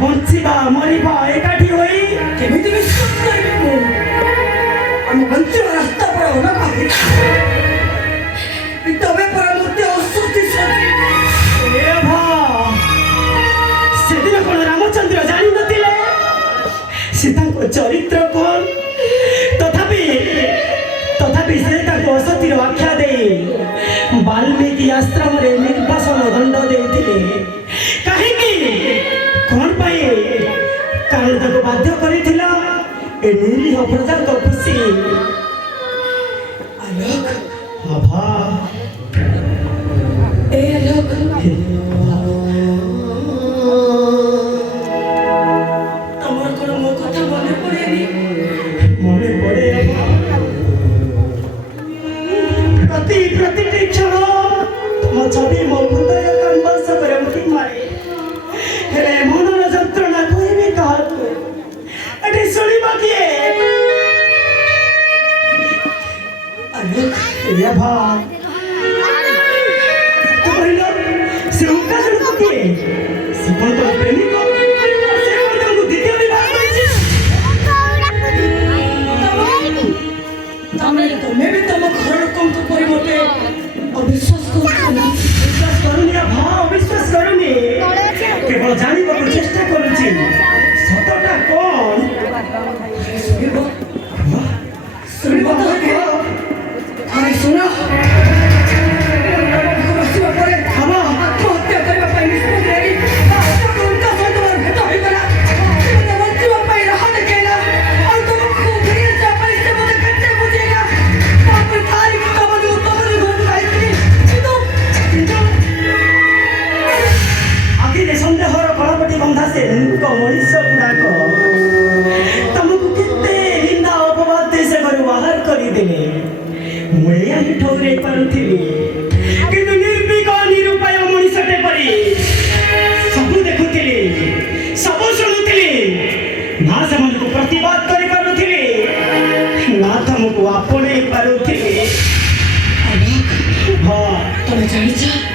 बंचिबा मरिबा एकाठी होई केमिति विश्वास करिबो हम बंचिबा रास्ता पर होना पाहि तबे पर मते असुति सती ए भा सेदिन कोन रामचंद्र जानि नथिले सीता को चरित्र कोन तथापि से ताको असतिर आख्या दे वाल्मीकि आश्रम रे निर्वासन दंड देथिले काहे कि कौन पाए कारण ताको बाध्य करिथिला ए निरीह प्रजा को खुशी आलोक बाबा ए आलोक तमर कोन मो कथा मने पड़ेनी मने पड़े प्रति क्षण तुम छवि मो हृदय कंबस करे मुठी मारे हे मनर जंत्रणा कहबे काहको एटी सुनिबा किए अरे या भा तो कहलो से उनका सुनिबा किए से कोन तो प्रेमी को से कोन को द्वितीय विवाह करछि तमे भी तुम घर लोकों को परिवर्ते अविश्वास करूनी भा अविश्वास करूनी केवल जानिबा को चेष्टा करूची सतटा कोन सुनिबा अरे सुनो आत्महत्या करबा पाई निष्पत्ति रेडी उनका सहित भेट होई गला बंचिबा पाई रहा देखेला और तुम खूब गिर जा पाई से मत कच्चे बुझेगा बाप तारीख तब घर खाई किंतु आखिर संदेहर कलापटी बंधा से मनुष्य गुड़ाक तुमको केते निंदा अपवाद से घर बाहर करदेले मुझे ठौरे पारुथिली किंतु निर्भीक निरुपाय मनुष्यटे परी सब देखुथिली सब शुणुथिली ना से मन को प्रतिवाद करि पारुथिली ना तुमको आपणे पारुथिली हां तुम जानिछ